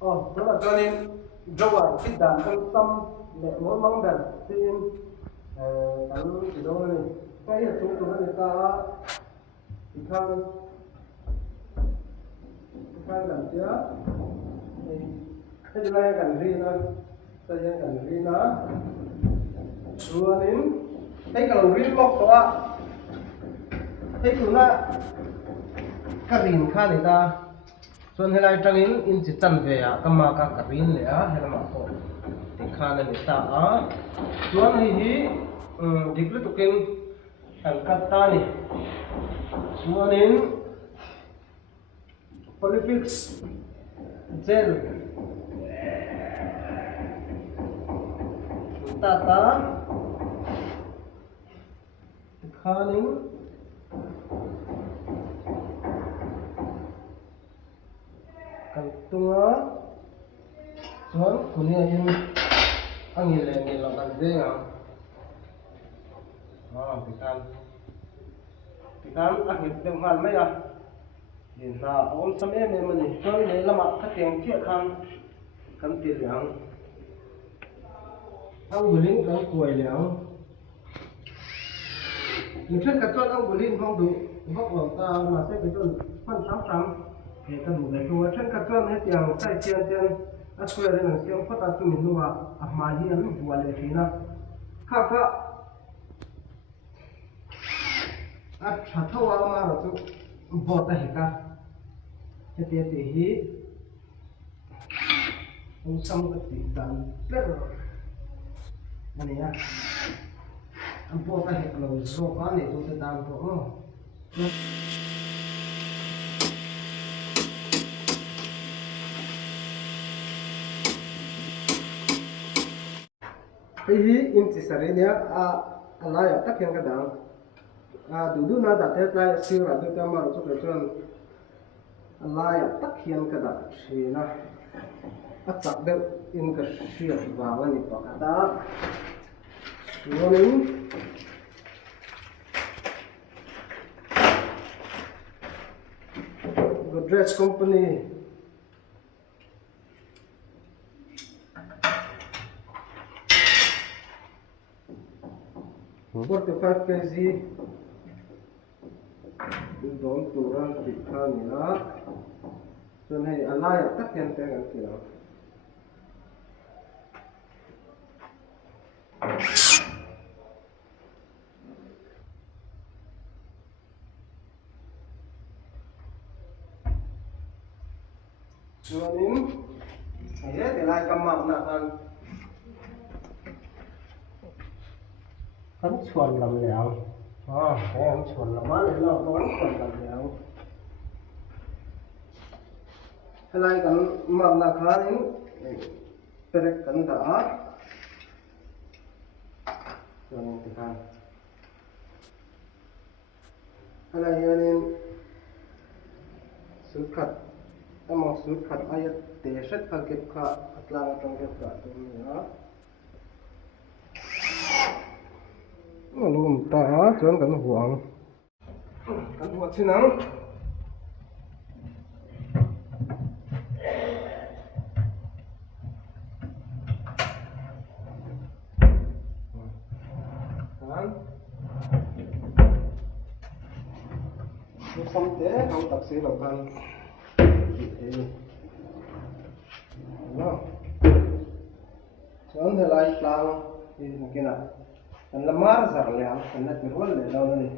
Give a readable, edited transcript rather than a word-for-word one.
đó là cho nên dấu cái đàn trong tâm để mỗi mong đàn xin cắn cái đó này ngay ở chỗ của người ta thì khang đàn trước thì cái này cần riêng thôi tôi cần riêng đó rồi đến cái kalau riêng lọc đó cái thứ là cái riêng khang người taส่วนให้ไล่จังอินสิจันเวียก็มากับกรีนเลยอ่ะให้เรามาโคติดขานนี่ตาอ่ะส่วนให้ฮีดิกลุตุกินอันกัตตานี่ส่วนนี้โพลิฟิกซ์เจลตาติดขานนี่กันตัวส่วนคนนี้ยังอังเล่นเรากันเรื่องพิการอังเล่นมันไม่อะเห็นนะอมสมัยนี้มันนี่ช่วยในละมัดขัดเตียงเชี่ยคันกันตีเหลืองอังบุลินกันกล้วยเหลืองอย่างเช่นกระจกอังบุลินของดูพวกหลวงตามาใช้กระจกพันซ้ำเห็นกันดูเลยตัวเช่นกระจกให้เตียงใส่เตียงอัศวินหนังเสียงพัดตุมินัวอามาฮีอันบัวเลยทีนะข้าอัดชัดเท่าว่ามาเราจะบอดแต่เหตุการณ์จะเตียฮีอุสมกติดันเปิดอันนี้นะอันบอดแต่เหตุเราโรคอันนี้ตัวจะดันตัวini inci sarinya ala ya tak yang kadang dudu na date tai sira du kamar chu petrol ala ya tak yang kadang sina acak de in ka sia bawa ni pakata suoning Godrej company 45 kg don turan tikhanila chon hei alaya takian te kan kila chuanin aye delai kamak na kan hắn chuồn làm lẹo cái em chuồn làm má này nó chuồn làm lẹo cái này cần mặc là khá nín để cần đã chuồn thì khá cái này nên sút khát em mau sút khát ai để xét khát kẹp khát lang trong kẹp khát tụi mình đó lùm ta chọn cần huang thế nào xong thế không tập sĩ đầu thân thì nó chọn thì lại làm thì kia nào anh làm mar giả lẹo anh là cái rốn lẹo đâu này